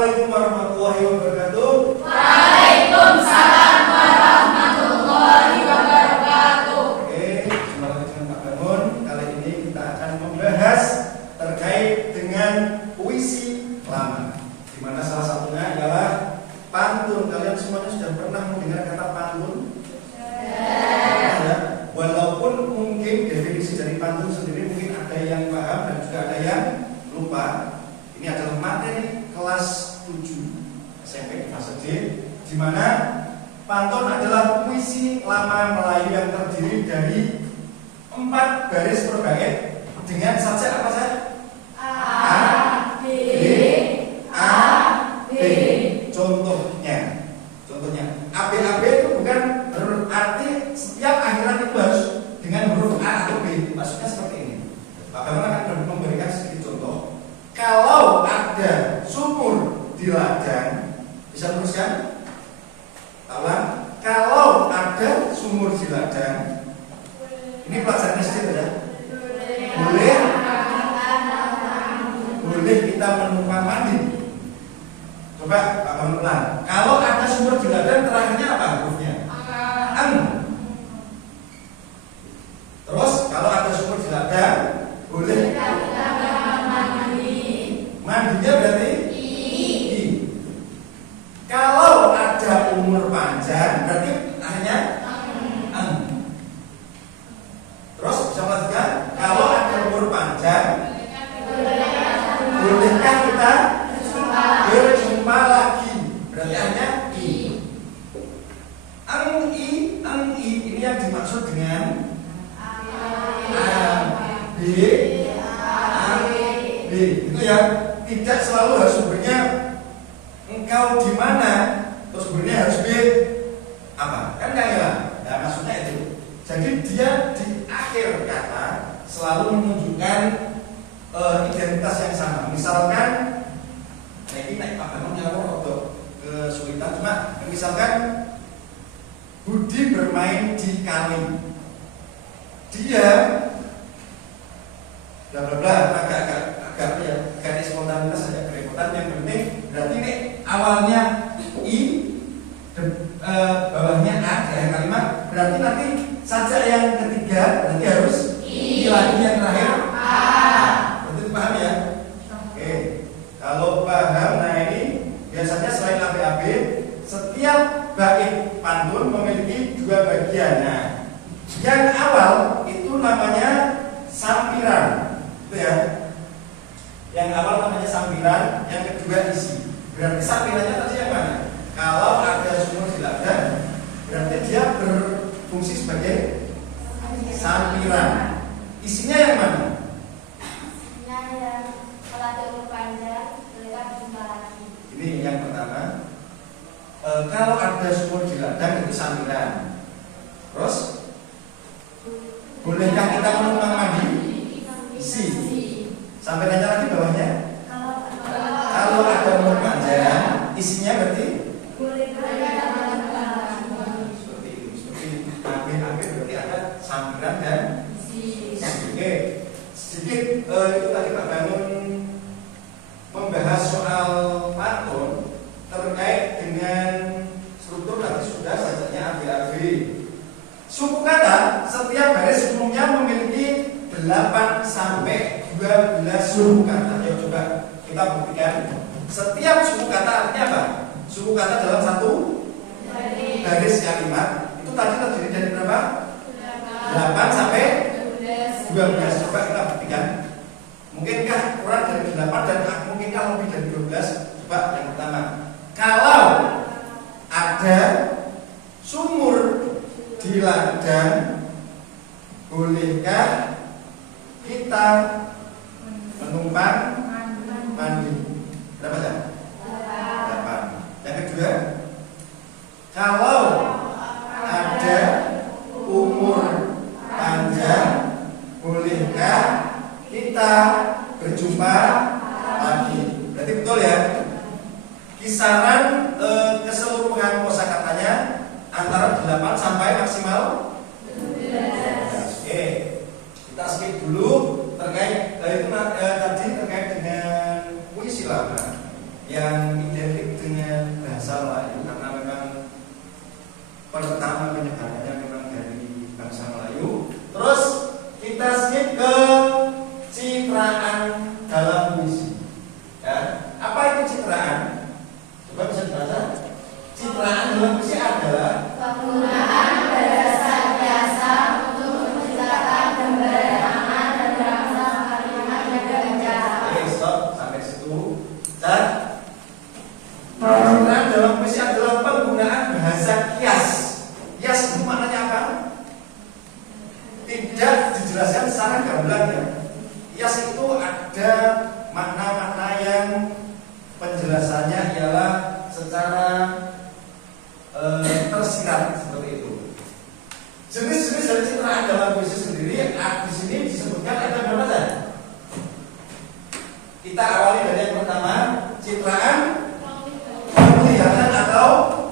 Assalamualaikum warahmatullahi wabarakatuh. Waalaikumsalam warahmatullahi wabarakatuh. Oke, jumpa lagi dengan Pak Bangun. Kali ini kita akan membahas terkait dengan puisi lama, di mana salah satunya adalah pantun. Kalian semuanya sudah pernah mendengar kata pantun? Ya. Walaupun mungkin definisi dari pantun sendiri mungkin ada yang paham dan juga ada yang lupa. Ini adalah materi kelas 7 SMP fase D, di mana pantun adalah puisi lama Melayu yang terdiri dari 4 baris per bait dengan sajak apa saja? A, B, A, B. Contohnya ABAB itu bukan berarti setiap akhiran itu harus dengan huruf A atau B. Maksudnya seperti ini. Pak Bambang akan memberikan sedikit contoh. Kalau ada sumur di ladang, bisa teruskan? Ulang. Kalau ada sumur di ladang, ini pelajaran SD ya. Boleh kita menumpang mandi. Coba Pak Bambang ulang. Kalau ada sumur di ladang, terakhirnya apa hurufnya? Ang. Terus kalau ada sumur di ladang, boleh. Mandinya berarti I. Kalau ada umur panjang berarti hanya Ang. Terus bisa lanjutkan. Kalau ada umur panjang, bolehkah kita berjumpa lagi? Berarti hanya I. Ang I ini yang dimaksud dengan A, B, itu ya. Tidak selalu harus sumbernya engkau di mana, terus sumbernya harus B apa? Kan nggak hilang. Nah, maksudnya itu. Jadi dia di akhir kata selalu menunjukkan identitas yang sama. Misalkan, ini naik Pak Bambang nyawur untuk kesulitan. Cuma misalkan Budi bermain di kali. Dia bla bla bla, agak ya, garis spontanitas agak kerepotan. Yang penting berarti ini awalnya I, bawahnya A di akhir kalimat. Berarti nanti sajak yang ketiga berarti harus I lagi, yang terakhir A. Berarti paham ya? Oke. Kalau paham, nah ini biasanya selain ABAB, setiap bait pantun memiliki 2 bagian. Nah, yang awal itu namanya sampiran, itu ya. Yang awal namanya sampiran, yang kedua isi. Berarti sampirannya tadi yang mana? Kalau ada sumur di ladang, berarti dia berfungsi sebagai sampiran. Isinya yang mana? Isinya ya, kalau ada umur panjang, bolehkah berjumpa lagi? Ini yang pertama. Kalau ada sumur di ladang itu sampiran. Terus, bolehkah kita menumpang mandi? Isi. Sampai nanya lagi bawahnya. Kalau ada umur panjang, isinya berarti seperti itu. Seperti AB berarti ada sampiran dan isi. Oke. Sedikit itu tadi Pak Bangun membahas soal pantun terkait dengan struktur. Tadi sudah sajaknya ABAB. Suku kata setiap baris umumnya memiliki 8 sampai 12 suku kata. Ayo coba kita buktikan. Setiap suku kata artinya apa? Suku kata dalam satu baris kalimat itu tadi terdiri dari berapa? 8 sampai 12. Coba kita buktikan. Mungkinkah kurang dari 8 dan mungkinkah lebih dari 12? Coba yang pertama. Kalau ada sumur di ladang, bolehkah kita menumpang mandi? Berapa jam? 8. Yang kedua, kalau ada umur panjang, bolehkah kita berjumpa lagi? Berarti betul ya. Kisaran keseluruhan kosakatanya antara 8 sampai maksimal 12. Oke. Kita skip dulu terkait itu tadi terkait dengan puisi lama. yang identik dengan bahasa Melayu karena memang pertama penyebarannya memang dari bangsa Melayu. Terus kita skip ke citraan dalam puisi. Ya, apa itu citraan? Coba bisa dibaca. Citraan dalam puisi adalah penggunaan bahasa untuk menciptakan gambaran angan dan berangsang kalimat yang berbeda. Oke, stop sampai situ. Dan citraan dalam puisi adalah penggunaan bahasa kias. Kias itu maknanya apa? Tidak dijelaskan secara gamblang ya. Kias itu ada makna-makna yang penjelasannya ialah secara tersirat seperti itu. Jenis-jenis dari citraan dalam puisi sendiri di sini disebutkan ada berapa saja? Kita awali dari yang pertama, citraan penglihatan atau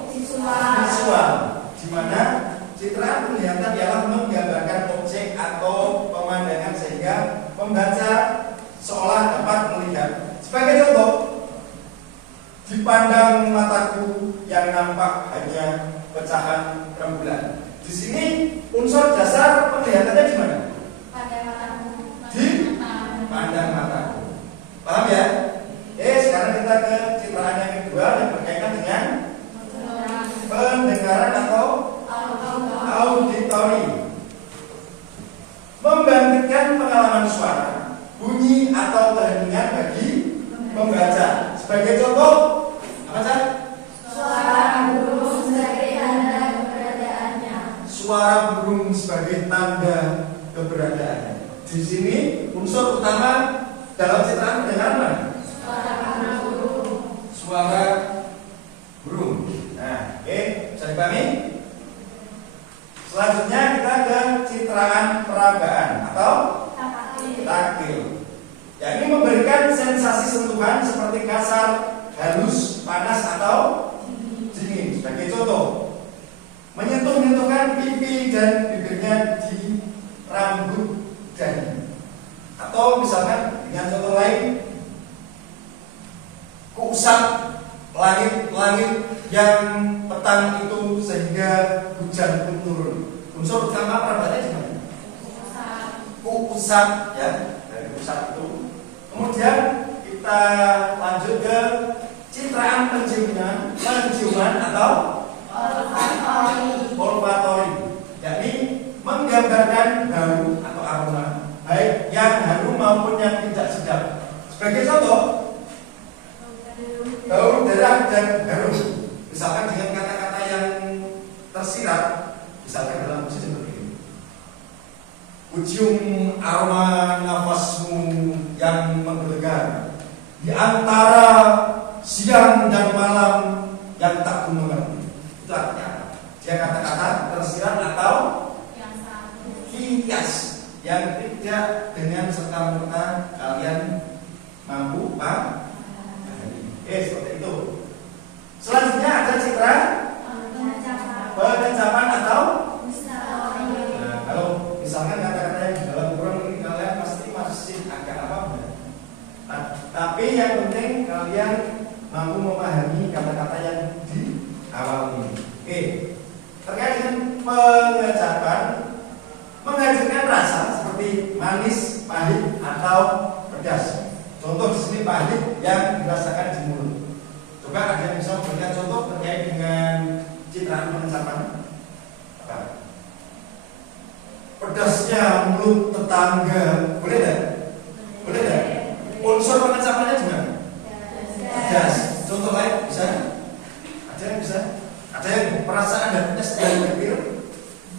visual, di mana citraan penglihatan ialah menggambarkan objek atau pemandangan sehingga pembaca seolah dapat melihat. Sebagai contoh, dipandang mataku yang nampak hanya pecahan rembulan. Di sini unsur dasar penglihatannya di mana? Di pandang mataku. Paham ya? Sekarang kita ke citraan yang kedua yang berkaitan dengan pendengaran atau auditori. Membangkitkan pengalaman suara, bunyi atau keheningan bagi pembaca. Sebagai contoh, apa saja? Suara burung sebagai tanda keberadaannya. Suara burung sebagai tanda keberadaannya. Di sini unsur utama dalam citraan pendengaran mana? Suara burung. Nah, bisa dipahami? Selanjutnya kita ke citraan perabaan atau taktil. Yakni memberikan sensasi sentuhan seperti kasar, halus, panas atau dingin. Sebagai contoh, menyentuh-nyentuhkan pipi dan bibirnya di rambut dahi. Atau misalkan dengan contoh lain, kuusap langit-langit yang petang itu sehingga hujan pun turun. Unsur utama perabaannya di mana? Kuusap ya, dari usap itu. Kemudian kita lanjut ke citraan penciuman atau olfaktori, yakni menggambarkan bau atau aroma, baik yang harum maupun yang tidak sedap. Sebagai contoh, bau darah dan harum, misalkan dengan kata-kata yang tersirat, misalkan dalam puisi seperti ini. Kucium aroma nafasmu yang menggelegar di antara siang dan malam yang tak ku mengerti. Itu artinya apa? Dia kata-kata tersirat atau kias yang tidak dengan serta-merta kalian mampu pahami. Seperti itu. Selanjutnya ada citra pengecapan atau kalau misalkan kata-kata yang di dalam Quran ini kalian pasti masih agak apa? Tapi yang penting kalian mampu memahami kata-kata yang di awal ini. Terkait dengan pengecapan, menghasilkan rasa seperti manis, pahit atau pedas. Contoh di sini pahit yang dirasakan di mulut. Coba ada yang bisa memberikan contoh terkait dengan citraan pengecapan? Pedasnya mulut tetangga, boleh tidak? Boleh tidak? Unsur pengecapannya di mana? Pedas. Contoh lain bisa? Ada yang bisa? Ada yang perasaan dan pedas sedang kecil,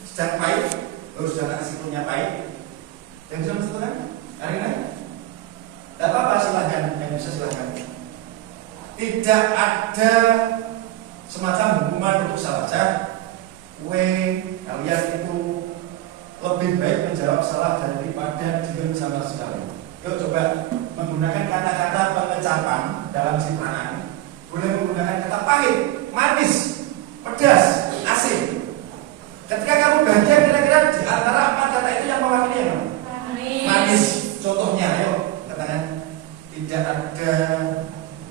sedang pahit, harus sudah kasih punya pahit. Yang bisa menentukan? Karina? Tidak apa-apa, silahkan. Yang bisa silahkan. Tidak ada semacam hukuman untuk salah. Kalian itu lebih baik menjawab salah daripada diam sama sekali. Yuk coba menggunakan kata-kata pengecapan dalam citraan. Boleh menggunakan kata pahit, manis, pedas, asin. Ketika kamu bahagia, kira-kira di antara empat kata itu yang mewakili apa? Manis. Contohnya, ayo katakan. Tidak ada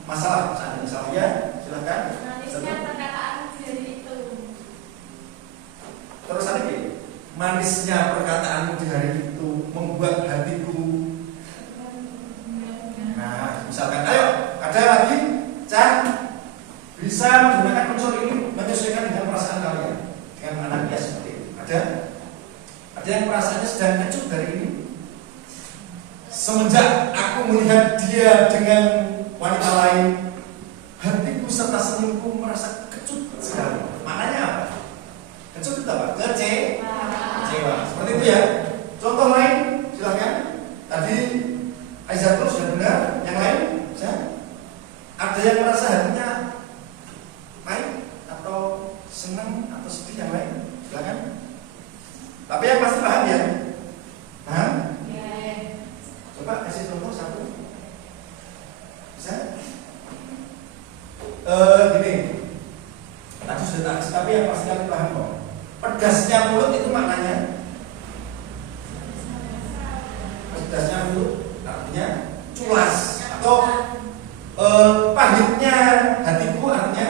masalah saat ini ya, silahkan. Manisnya perkataan dari itu. Terus lagi, manisnya perkataanmu di hari itu membuat hatiku. Nah, misalkan, ayo, ada lagi, Cak, bisa menggunakan unsur ini menyesuaikan dengan perasaan kalian, dengan anak dia seperti itu. Ada yang perasaannya sedang kecut dari ini. Semenjak aku melihat dia dengan wanita lain, hatiku serta senyumku merasa kecut sekali. Maknanya apa? Kecut itu apa? Kecewa. Seperti itu ya. Contoh lain, silahkan. Tadi Aizatul sudah benar. Yang lain, bisa? Ada yang merasa hatinya pahit atau senang atau sedih yang lain? Silahkan. Tapi yang pasti paham ya. Paham? Coba kasih contoh satu. Bisa? Gini. Tadi sudah tak kasih, tapi yang pasti kalian paham kok. Pedasnya mulut itu maknanya. Pedasnya mulut artinya culas atau pahitnya hatiku artinya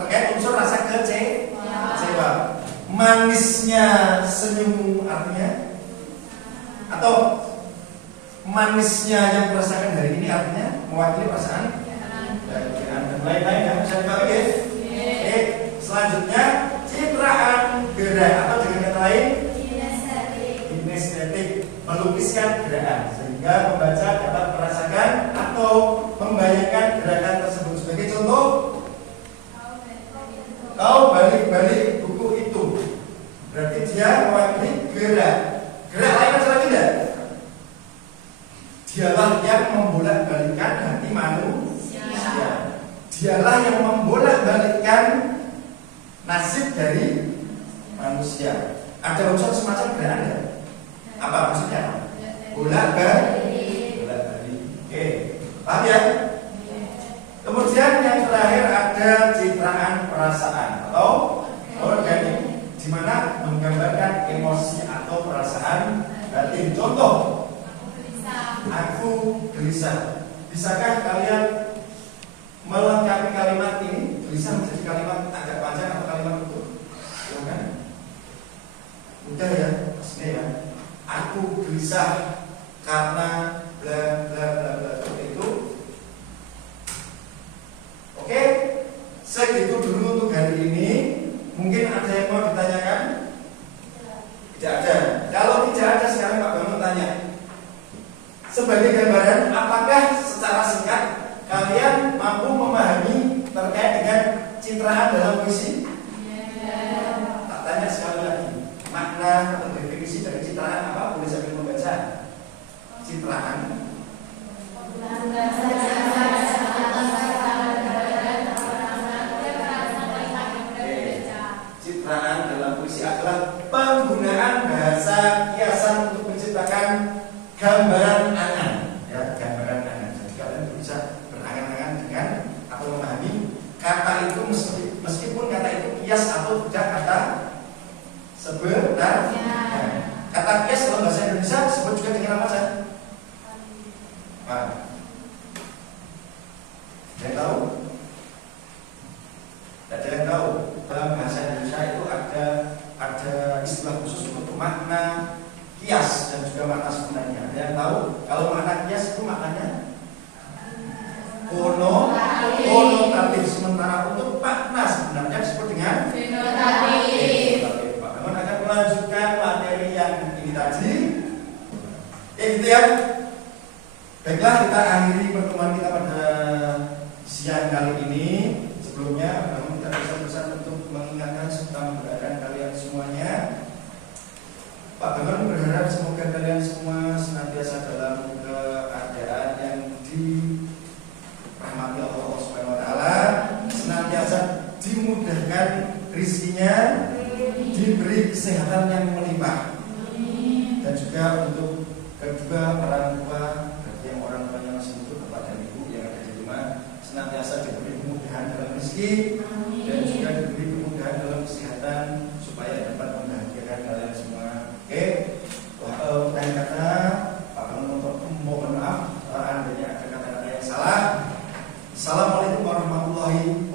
terkait unsur rasa kecewa. Manisnya senyum artinya atau manisnya yang merasakan hari ini artinya mewakili perasaan dan lain-lain yang bisa dibagi ya. Oke, selanjutnya citraan gerak atau dengan kata lain kinestetik, melukiskan gerakan sehingga pembaca dapat merasakan atau membayangkan gerakan tersebut. Sebagai contoh, kau balik-balik buku itu, berarti dia mewakili gerak. Gerak lain ada lagi tidak? Dialah yang membolak-balikkan hati manusia. Dialah yang membolak-balikkan nasib dari manusia. Ada unsur semacam gerakan ya? Apa maksudnya? Bolak-balik. Oke, paham ya? Kemudian yang terakhir ada citraan perasaan atau organik, di mana menggambarkan emosi atau perasaan batin. Contoh, aku gelisah. Bisakah kalian melengkapi kalimat ini? Gelisah menjadi kalimat agak panjang atau kalimat utuh? Silakan. Mudah ya, maksudnya ya. Aku gelisah karena bla bla bla bla seperti itu. Oke, segitu dulu untuk hari ini. Mungkin ada yang mau ditanyakan? Tidak ada. Kalau tidak ada, sekarang Pak Bambang tanya. Sebagai gambaran, apakah secara singkat kalian mampu memahami terkait dengan citraan dalam puisi? Tak tanya sekali lagi. Makna atau definisi dari citraan apa? Boleh sambil membaca. Citraan citraan dalam puisi adalah penggunaan bahasa kiasan untuk menciptakan gambaran angan, ya, gambaran angan. Jadi kalian bisa berangan-angan dengan atau memahami kata itu meskipun kata itu kias atau tidak kata sebenarnya. Kata kias dalam bahasa Indonesia disebut juga dengan apa saja? Ada yang tahu? Ada yang tahu? Dalam bahasa Indonesia itu ada istilah khusus untuk makna kias dan juga makna sebenarnya. Ada yang tahu? Kalau makna kias itu maknanya konotatif, sementara untuk makna sebenarnya disebut dengan denotatif. Pak Bambang akan melanjutkan materi yang ini tadi. Gitu ya. Baiklah, kita akhiri pertemuan kita pada siang kali ini. Sebelumnya kita pesan-pesan untuk mengingatkan serta mendoakan kalian semuanya. Pak Bambang berharap semoga kalian semua senantiasa dalam keadaan yang dirahmati Allah Subhanahu wa taala, senantiasa dimudahkan rezekinya, diberi kesehatan yang melimpah. Dan juga untuk kedua orang tua, bagi yang orang tuanya masih hidup, bapak dan ibu yang ada di rumah, senantiasa diberi kemudahan dalam rezeki dan juga diberi kemudahan dalam kesehatan supaya dapat membahagiakan kalian semua. Oke, lain kata Pak Bambang mohon maaf andainya ada kata-kata yang salah. Assalamualaikum. Assalamualaikum warahmatullahi